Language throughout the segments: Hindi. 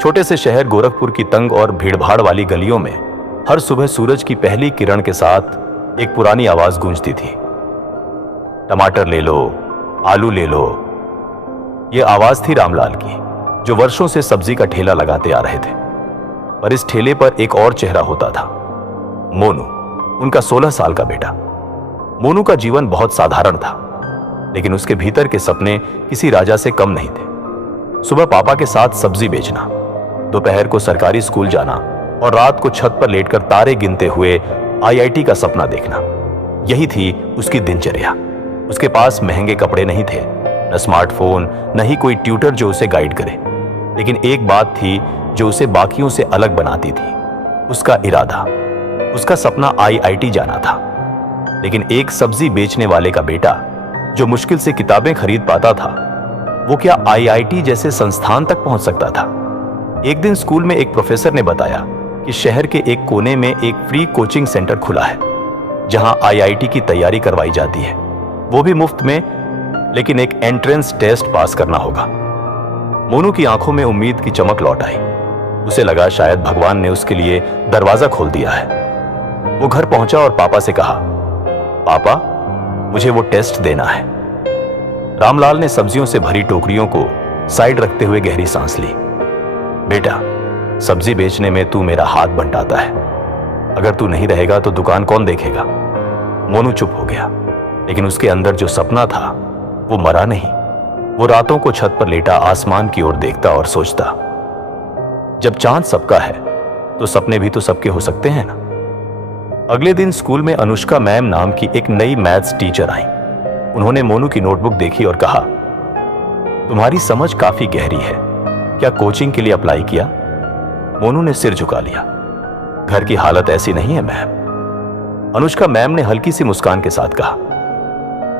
छोटे से शहर गोरखपुर की तंग और भीड़भाड़ वाली गलियों में हर सुबह सूरज की पहली किरण के साथ एक पुरानी आवाज गूंजती थी। टमाटर ले लो, आलू ले लो। यह आवाज थी रामलाल की, जो वर्षों से सब्जी का ठेला लगाते आ रहे थे। पर इस ठेले पर एक और चेहरा होता था, मोनू, उनका 16 साल का बेटा। मोनू का जीवन बहुत साधारण था, लेकिन उसके भीतर के सपने किसी राजा से कम नहीं थे। सुबह पापा के साथ सब्जी बेचना, दोपहर को सरकारी स्कूल जाना और रात को छत पर लेटकर तारे गिनते हुए आईआईटी का सपना देखना, यही थी उसकी दिनचर्या। उसके पास महंगे कपड़े नहीं थे, न स्मार्टफोन, न ही कोई ट्यूटर जो उसे गाइड करे। लेकिन एक बात थी जो उसे बाकियों से अलग बनाती थी, उसका इरादा। उसका सपना आईआईटी जाना था। लेकिन एक सब्जी बेचने वाले का बेटा जो मुश्किल से किताबें खरीद पाता था, वो क्या आईआईटी जैसे संस्थान तक पहुंच सकता था? एक दिन स्कूल में एक प्रोफेसर ने बताया कि शहर के एक कोने में एक फ्री कोचिंग सेंटर खुला है, जहां आईआईटी की तैयारी करवाई जाती है, वो भी मुफ्त में, लेकिन एक एंट्रेंस टेस्ट पास करना होगा। मोनू की आंखों में उम्मीद की चमक लौट आई। उसे लगा शायद भगवान ने उसके लिए दरवाजा खोल दिया है। वो घर पहुंचा और पापा से कहा, पापा, मुझे वो टेस्ट देना है। रामलाल ने सब्जियों से भरी टोकरियों को साइड रखते हुए गहरी सांस ली। बेटा, सब्जी बेचने में तू मेरा हाथ बंटाता है। अगर तू नहीं रहेगा तो दुकान कौन देखेगा? मोनू चुप हो गया, लेकिन उसके अंदर जो सपना था वो मरा नहीं। वो रातों को छत पर लेटा आसमान की ओर देखता और सोचता, जब चांद सबका है तो सपने भी तो सबके हो सकते हैं ना। अगले दिन स्कूल में अनुष्का मैम नाम की एक नई मैथ्स टीचर आई। उन्होंने मोनू की नोटबुक देखी और कहा, तुम्हारी समझ काफी गहरी है, क्या कोचिंग के लिए अप्लाई किया? मोनू ने सिर झुका लिया। घर की हालत ऐसी नहीं है मैम। अनुष्का मैम ने हल्की सी मुस्कान के साथ कहा,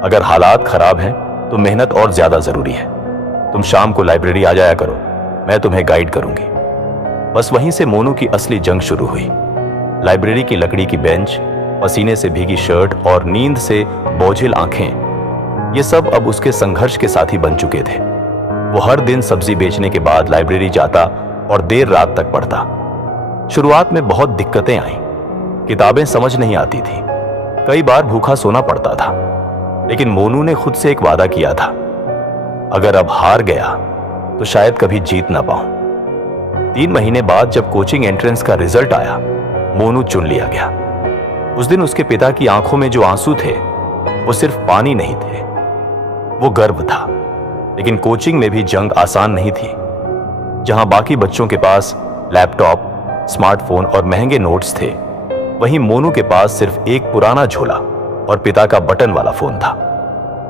अगर हालात खराब हैं तो मेहनत और ज्यादा जरूरी है। तुम शाम को लाइब्रेरी आ जाया करो, मैं तुम्हें गाइड करूंगी। बस वहीं से मोनू की असली जंग शुरू हुई। लाइब्रेरी की लकड़ी की बेंच, पसीने से भीगी शर्ट और नींद से बोझिल आंखें, ये सब अब उसके संघर्ष के साथी बन चुके थे। वो हर दिन सब्जी बेचने के बाद लाइब्रेरी जाता और देर रात तक पढ़ता। शुरुआत में बहुत दिक्कतें आईं। किताबें समझ नहीं आती थी, कई बार भूखा सोना पड़ता था। लेकिन मोनू ने खुद से एक वादा किया था, अगर अब हार गया तो शायद कभी जीत ना पाऊं। 3 महीने बाद जब कोचिंग एंट्रेंस का रिजल्ट आया, मोनू चुन लिया गया। उस दिन उसके पिता की आंखों में जो आंसू थे वो सिर्फ पानी नहीं थे, वो गर्व था। लेकिन कोचिंग में भी जंग आसान नहीं थी। जहां बाकी बच्चों के पास लैपटॉप, स्मार्टफोन और महंगे नोट्स थे, वहीं मोनू के पास सिर्फ एक पुराना झोला और पिता का बटन वाला फोन था।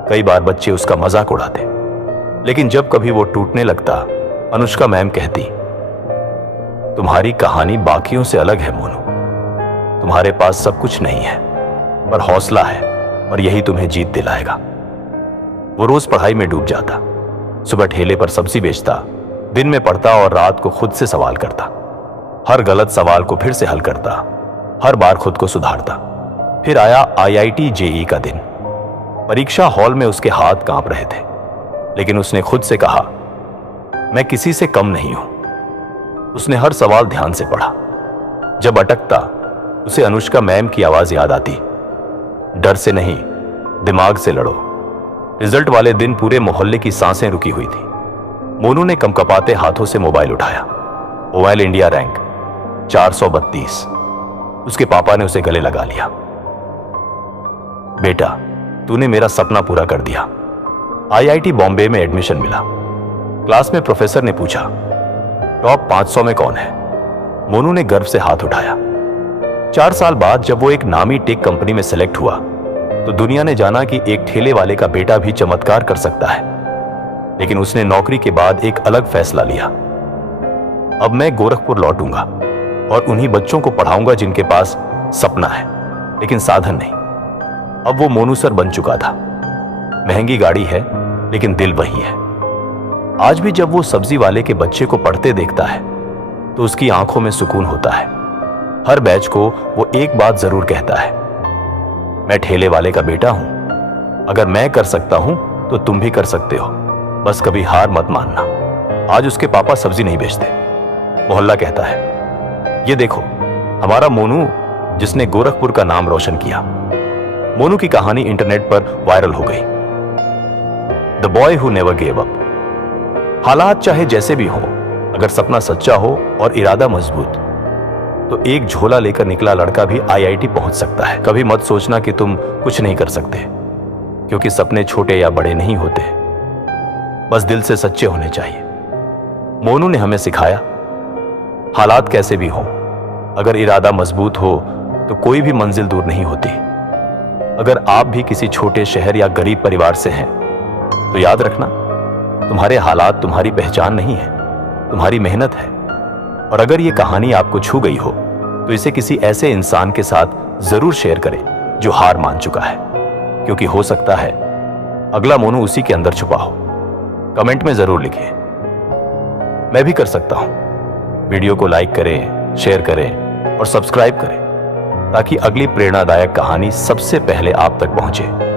कई बार बच्चे उसका मजाक उड़ाते, लेकिन जब कभी वो टूटने लगता, अनुष्का मैम कहती, तुम्हारी कहानी बाकियों से अलग है मोनू। तुम्हारे पास सब कुछ नहीं है, पर हौसला है, और यही तुम्हें जीत दिलाएगा। वो रोज पढ़ाई में डूब जाता। सुबह ठेले पर सब्जी बेचता, दिन में पढ़ता और रात को खुद से सवाल करता। हर गलत सवाल को फिर से हल करता, हर बार खुद को सुधारता। फिर आया आईआईटी जेईई का दिन। परीक्षा हॉल में उसके हाथ कांप रहे थे, लेकिन उसने खुद से कहा, मैं किसी से कम नहीं हूं। उसने हर सवाल ध्यान से पढ़ा। जब अटकता, उसे अनुष्का मैम की आवाज याद आती, डर से नहीं, दिमाग से लड़ो। रिजल्ट वाले दिन पूरे मोहल्ले की सांसें रुकी हुई थी। मोनू ने कंपकपाते हाथों से मोबाइल उठाया। Mobile India rank 432। उसके पापा ने उसे गले लगा लिया। बेटा, तूने मेरा सपना पूरा कर दिया। आईआईटी बॉम्बे में एडमिशन मिला। क्लास में प्रोफेसर ने पूछा, टॉप 500 में कौन है? मोनू ने गर्व से हाथ उठाया। 4 साल बाद जब वो एक नामी टेक कंपनी में सेलेक्ट हुआ, तो दुनिया ने जाना कि एक ठेले वाले का बेटा भी चमत्कार कर सकता है। लेकिन उसने नौकरी के बाद एक अलग फैसला लिया, अब मैं गोरखपुर लौटूंगा और उन्हीं बच्चों को पढ़ाऊंगा जिनके पास सपना है लेकिन साधन नहीं। अब वो मोनू सर बन चुका था। महंगी गाड़ी है, लेकिन दिल वही है। आज भी जब वो सब्जी वाले के बच्चे को पढ़ते देखता है तो उसकी आंखों में सुकून होता है। हर बैच को वो एक बात जरूर कहता है, मैं ठेले वाले का बेटा हूं, अगर मैं कर सकता हूं तो तुम भी कर सकते हो, बस कभी हार मत मानना। आज उसके पापा सब्जी नहीं बेचते, मोहल्ला कहता है, ये देखो हमारा मोनू जिसने गोरखपुर का नाम रोशन किया। मोनू की कहानी इंटरनेट पर वायरल हो गई। The boy who never gave up. हालात चाहे जैसे भी हो, अगर सपना सच्चा हो और इरादा मजबूत, तो एक झोला लेकर निकला लड़का भी आईआईटी पहुंच सकता है। कभी मत सोचना कि तुम कुछ नहीं कर सकते, क्योंकि सपने छोटे या बड़े नहीं होते, बस दिल से सच्चे होने चाहिए। मोनू ने हमें सिखाया, हालात कैसे भी हो, अगर इरादा मजबूत हो तो कोई भी मंजिल दूर नहीं होती। अगर आप भी किसी छोटे शहर या गरीब परिवार से हैं, तो याद रखना, तुम्हारे हालात तुम्हारी पहचान नहीं है, तुम्हारी मेहनत है। और अगर ये कहानी आपको छू गई हो, तो इसे किसी ऐसे इंसान के साथ जरूर शेयर करें जो हार मान चुका है, क्योंकि हो सकता है अगला मोनू उसी के अंदर छुपा हो। कमेंट में जरूर लिखें, मैं भी कर सकता हूं। वीडियो को लाइक करें, शेयर करें और सब्सक्राइब करें, ताकि अगली प्रेरणादायक कहानी सबसे पहले आप तक पहुंचे।